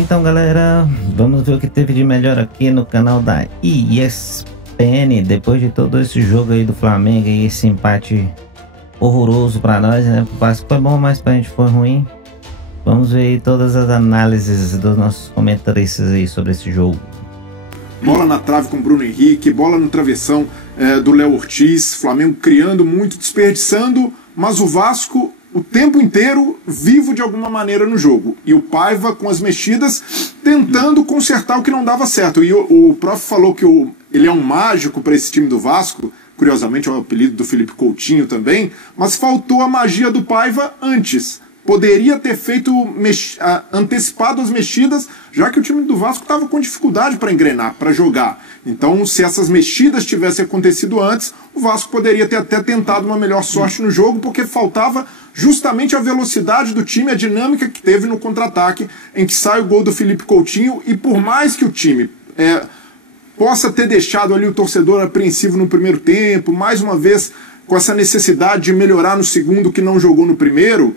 Então, galera, vamos ver o que teve de melhor aqui no canal da ESPN. Depois de todo esse jogo aí do Flamengo e esse empate horroroso pra nós, né? O Vasco foi bom, mas pra gente foi ruim. Vamos ver aí todas as análises dos nossos comentaristas aí sobre esse jogo. Bola na trave com Bruno Henrique, bola no travessão do Léo Ortiz, Flamengo criando muito, desperdiçando, mas o Vasco o tempo inteiro vivo de alguma maneira no jogo. E o Paiva com as mexidas tentando consertar o que não dava certo. E o prof falou que ele é um mágico para esse time do Vasco, curiosamente é o apelido do Felipe Coutinho também, mas faltou a magia do Paiva antes. Poderia ter feito antecipado as mexidas, já que o time do Vasco estava com dificuldade para engrenar, para jogar. Então, se essas mexidas tivessem acontecido antes, o Vasco poderia ter até tentado uma melhor sorte no jogo, porque faltava justamente a velocidade do time, a dinâmica que teve no contra-ataque, em que sai o gol do Felipe Coutinho, e por mais que o time possa ter deixado ali o torcedor apreensivo no primeiro tempo, mais uma vez com essa necessidade de melhorar no segundo que não jogou no primeiro,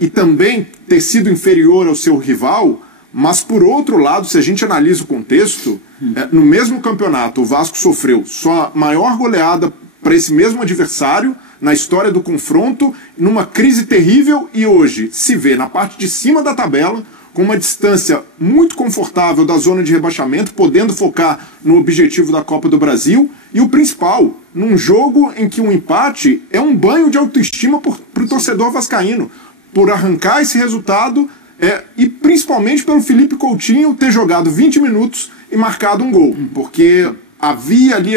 e também ter sido inferior ao seu rival, mas por outro lado, se a gente analisa o contexto, no mesmo campeonato o Vasco sofreu sua maior goleada para esse mesmo adversário na história do confronto, numa crise terrível, e hoje se vê na parte de cima da tabela, com uma distância muito confortável da zona de rebaixamento, podendo focar no objetivo da Copa do Brasil, e o principal, num jogo em que um empate é um banho de autoestima para o torcedor vascaíno, por arrancar esse resultado, e principalmente pelo Felipe Coutinho ter jogado 20 minutos e marcado um gol, porque havia ali,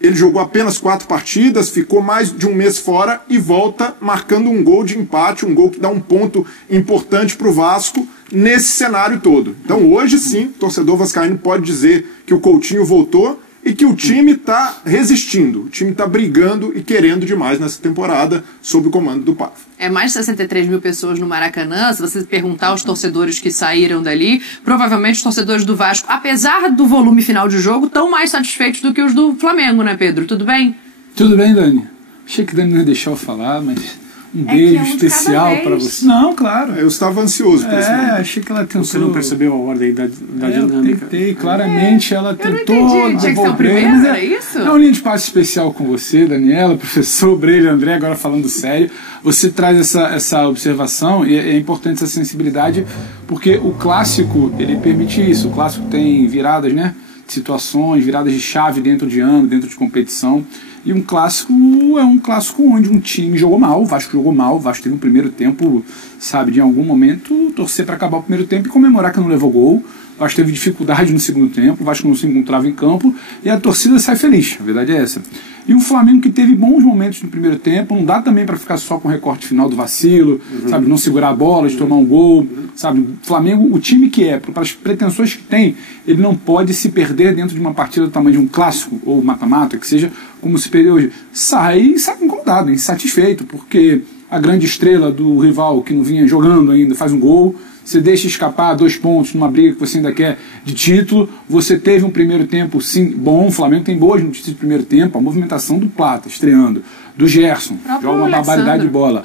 ele jogou apenas 4 partidas, ficou mais de um mês fora e volta marcando um gol de empate, um gol que dá um ponto importante para o Vasco nesse cenário todo. Então hoje sim, o torcedor vascaíno pode dizer que o Coutinho voltou e que o time está resistindo, o time está brigando e querendo demais nessa temporada sob o comando do Paiva. É mais de 63 mil pessoas no Maracanã. Se você perguntar aos torcedores que saíram dali, provavelmente os torcedores do Vasco, apesar do volume final de jogo, estão mais satisfeitos do que os do Flamengo, né, Pedro? Tudo bem? Tudo bem, Dani. Achei que Dani não ia deixar eu falar, mas um beijo especial para você. Não, claro. Eu estava ansioso por esse momento. Achei que ela tentou. Você não percebeu a ordem da dinâmica? Eu tentei, claramente ela tentou. Eu não entendi, tinha que ser o primeiro, era isso? É um linha de passe especial com você, Daniela, professor Breire, André, agora falando sério. Você traz essa observação, e é importante essa sensibilidade, porque o clássico, ele permite isso. O clássico tem viradas, né? Situações, viradas de chave dentro de ano, dentro de competição. E um clássico é um clássico onde um time jogou mal, o Vasco jogou mal, o Vasco teve um primeiro tempo, sabe, de em algum momento torcer para acabar o primeiro tempo e comemorar que não levou gol. O Vasco teve dificuldade no segundo tempo, o Vasco não se encontrava em campo e a torcida sai feliz, a verdade é essa. E um Flamengo que teve bons momentos no primeiro tempo, não dá também para ficar só com o recorte final do vacilo, sabe, não segurar a bola, de tomar um gol, sabe. O Flamengo, o time que é, para as pretensões que tem, ele não pode se perder dentro de uma partida do tamanho de um clássico ou mata-mata, que seja como se perdeu hoje. Sai incomodado, insatisfeito, porque a grande estrela do rival que não vinha jogando ainda faz um gol, você deixa escapar 2 pontos numa briga que você ainda quer de título, você teve um primeiro tempo sim bom, o Flamengo tem boas notícias de primeiro tempo, a movimentação do Plata estreando, do Gerson, joga uma barbaridade de bola,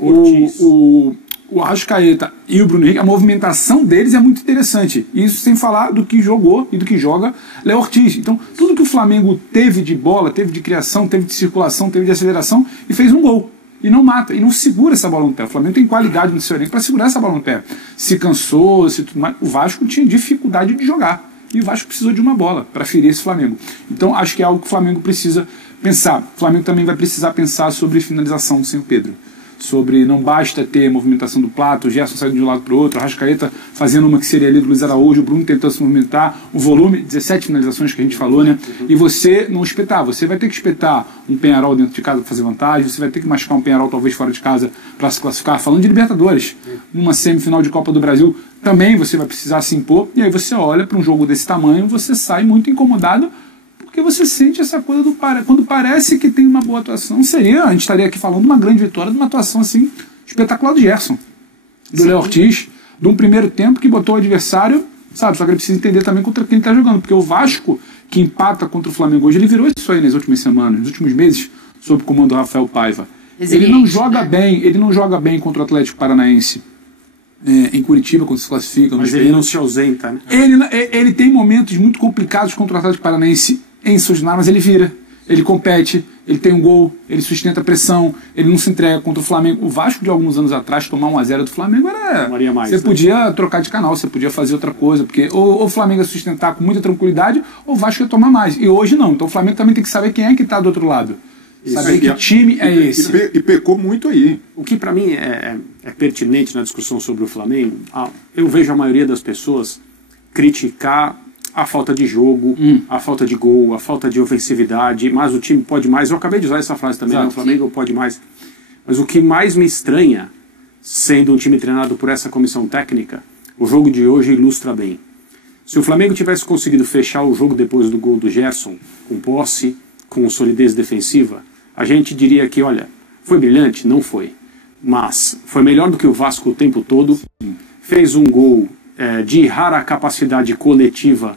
o Arrascaeta e o Bruno Henrique, a movimentação deles é muito interessante, isso sem falar do que jogou e do que joga Léo Ortiz. Então tudo que o Flamengo teve de bola, teve de criação, teve de circulação, teve de aceleração e fez um gol. E não mata, e não segura essa bola no pé. O Flamengo tem qualidade no seu elenco para segurar essa bola no pé. Se cansou, se tudo mais. O Vasco tinha dificuldade de jogar. E o Vasco precisou de uma bola para ferir esse Flamengo. Então acho que é algo que o Flamengo precisa pensar. O Flamengo também vai precisar pensar sobre finalização sem o Pedro. Sobre não basta ter movimentação do Plata, o Gerson saindo de um lado para o outro, a Arrascaeta fazendo uma que seria ali do Luiz Araújo, o Bruno tentando se movimentar, o volume, 17 finalizações que a gente falou, né? E você não espetar, você vai ter que espetar um Peñarol dentro de casa para fazer vantagem, você vai ter que machucar um Peñarol talvez fora de casa para se classificar, falando de Libertadores, numa semifinal de Copa do Brasil, também você vai precisar se impor, e aí você olha para um jogo desse tamanho, você sai muito incomodado, porque você sente essa coisa do quando parece que tem uma boa atuação, a gente estaria aqui falando de uma grande vitória, de uma atuação assim espetacular do Gerson, do Léo Ortiz, de um primeiro tempo que botou o adversário, sabe, só que ele precisa entender também contra quem ele está jogando, porque o Vasco, que empata contra o Flamengo hoje, ele virou isso aí nas últimas semanas, nos últimos meses, sob o comando do Rafael Paiva. Ele não joga bem contra o Atlético Paranaense. em Curitiba, quando se classifica. Mas ele não se ausenta, né? Ele tem momentos muito complicados contra o Atlético Paranaense em São Januário, mas ele vira. Ele compete, ele tem um gol, ele sustenta a pressão, ele não se entrega contra o Flamengo. O Vasco, de alguns anos atrás, tomar 1-0 do Flamengo era... Maria mais, você né? podia trocar de canal, você podia fazer outra coisa, porque ou o Flamengo ia sustentar com muita tranquilidade, ou o Vasco ia tomar mais. E hoje não. Então o Flamengo também tem que saber quem é que está do outro lado. Saber que time é esse. E pecou muito aí. O que para mim é pertinente na discussão sobre o Flamengo, eu vejo a maioria das pessoas criticar a falta de jogo, a falta de gol, a falta de ofensividade, mas o time pode mais. Eu acabei de usar essa frase também, né? O Flamengo pode mais. Mas o que mais me estranha, sendo um time treinado por essa comissão técnica, o jogo de hoje ilustra bem. Se o Flamengo tivesse conseguido fechar o jogo depois do gol do Gerson, com posse, com solidez defensiva, a gente diria que, olha, foi brilhante? Não foi. Mas foi melhor do que o Vasco o tempo todo. Fez um gol de rara capacidade coletiva,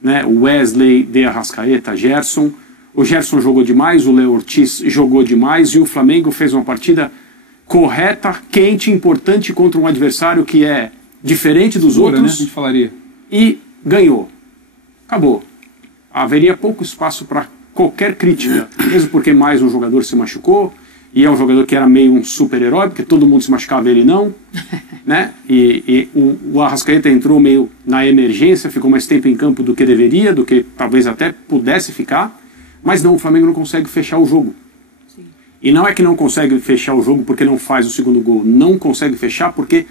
né? O Wesley, De Arrascaeta, Gerson. O Gerson jogou demais, o Léo Ortiz jogou demais e o Flamengo fez uma partida correta, quente, importante contra um adversário que é diferente dos outros, né? A gente falaria. E ganhou. Acabou. Haveria pouco espaço para qualquer crítica, mesmo porque mais um jogador se machucou, e é um jogador que era meio um super-herói, porque todo mundo se machucava, ele não, né? E o Arrascaeta entrou meio na emergência, ficou mais tempo em campo do que deveria, do que talvez até pudesse ficar, mas não, o Flamengo não consegue fechar o jogo. Sim. E não é que não consegue fechar o jogo porque não faz o segundo gol, não consegue fechar porque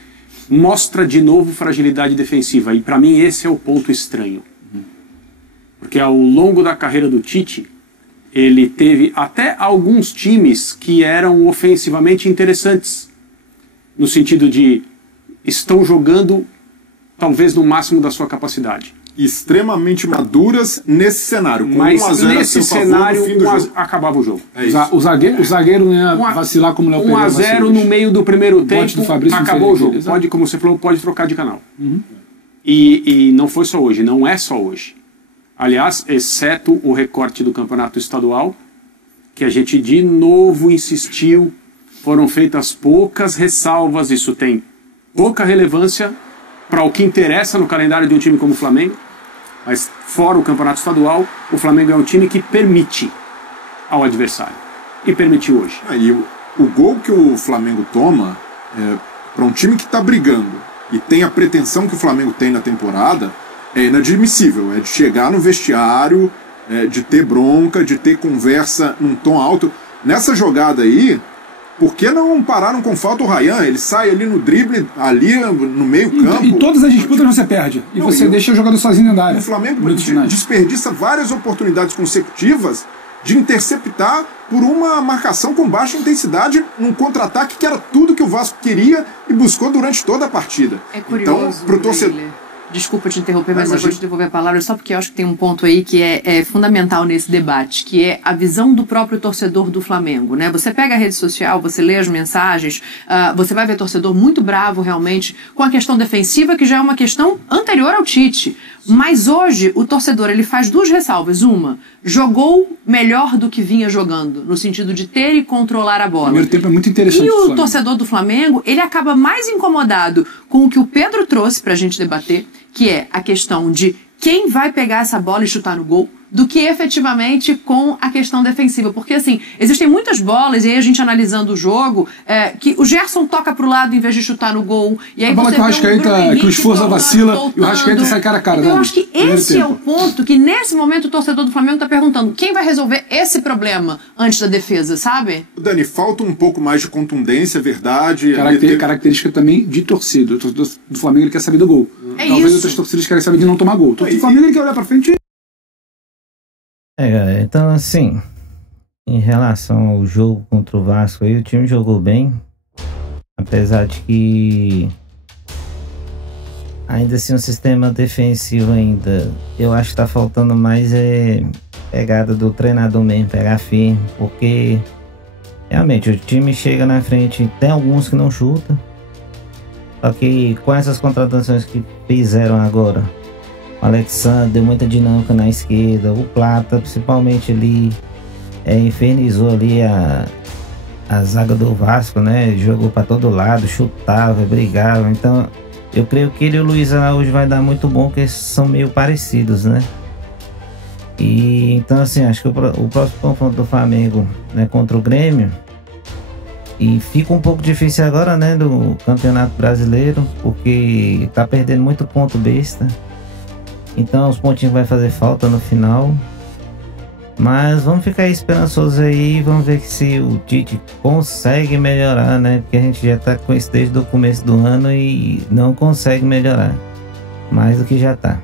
mostra de novo fragilidade defensiva, e para mim esse é o ponto estranho. Porque ao longo da carreira do Tite, ele teve até alguns times que eram ofensivamente interessantes, no sentido de estão jogando talvez no máximo da sua capacidade. Extremamente maduras nesse cenário. Com mas 1 a 0 nesse cenário acabava o jogo. É o zagueiro não ia vacilar como o Léo Pereira 1-0 no meio do primeiro tempo, acabou o jogo. Exato. Pode, como você falou, pode trocar de canal. E não foi só hoje, não é só hoje. Aliás, exceto o recorte do campeonato estadual, que a gente de novo insistiu, foram feitas poucas ressalvas, isso tem pouca relevância para o que interessa no calendário de um time como o Flamengo, mas fora o campeonato estadual, o Flamengo é um time que permite ao adversário, e permitiu hoje. Aí o gol que o Flamengo toma, para um time que está brigando e tem a pretensão que o Flamengo tem na temporada, é inadmissível, é de chegar no vestiário, de ter bronca, de ter conversa num tom alto. Nessa jogada aí, por que não pararam com falta o Ryan? Ele sai ali no drible, ali no meio campo. E todas as disputas você perde. E você deixa o jogador sozinho na área. O Flamengo desperdiça várias oportunidades consecutivas de interceptar por uma marcação com baixa intensidade num contra-ataque que era tudo que o Vasco queria e buscou durante toda a partida. É curioso, então, pro torcedor... Desculpa te interromper, mas eu vou te devolver a palavra só porque eu acho que tem um ponto aí que é fundamental nesse debate, que é a visão do próprio torcedor do Flamengo, né? Você pega a rede social, você lê as mensagens, você vai ver torcedor muito bravo realmente com a questão defensiva, que já é uma questão anterior ao Tite. Mas hoje o torcedor ele faz duas ressalvas. Uma, jogou melhor do que vinha jogando, no sentido de ter e controlar a bola. O primeiro tempo é muito interessante. E o torcedor do Flamengo, ele acaba mais incomodado com o que o Pedro trouxe pra gente debater, que é a questão de quem vai pegar essa bola e chutar no gol, do que efetivamente com a questão defensiva. Porque, assim, existem muitas bolas, e aí a gente analisando o jogo, que o Gerson toca pro lado em vez de chutar no gol. E aí a bola que o Arrascaeta, que o esforço vacila, e o Arrascaeta sai cara a cara. Então, eu acho que esse é o ponto que, nesse momento, o torcedor do Flamengo tá perguntando quem vai resolver esse problema antes da defesa, sabe? Dani, falta um pouco mais de contundência, verdade. Característica também de torcida. O torcedor do Flamengo ele quer saber do gol. Talvez outras torcidas querem saber de não tomar gol. O torcedor do Flamengo ele quer olhar pra frente e... Então assim, em relação ao jogo contra o Vasco aí, o time jogou bem, apesar de que ainda assim o sistema defensivo ainda, eu acho que tá faltando mais pegada do treinador mesmo, pegar firme, porque realmente o time chega na frente, tem alguns que não chutam, só que com essas contratações que fizeram agora, o Alexandre deu muita dinâmica na esquerda, o Plata principalmente ali infernizou ali a zaga do Vasco, né? Jogou para todo lado, chutava, brigava. Então, eu creio que ele e o Luiz Araújo vai dar muito bom, porque eles são meio parecidos, né? E então, assim, acho que o próximo confronto do Flamengo, né, contra o Grêmio, e fica um pouco difícil agora, né, do Campeonato Brasileiro, porque tá perdendo muito ponto besta. Então, os pontinhos vai fazer falta no final. Mas vamos ficar esperançosos aí, vamos ver se o Tite consegue melhorar, né? Porque a gente já tá com isso desde o começo do ano e não consegue melhorar mais do que já tá.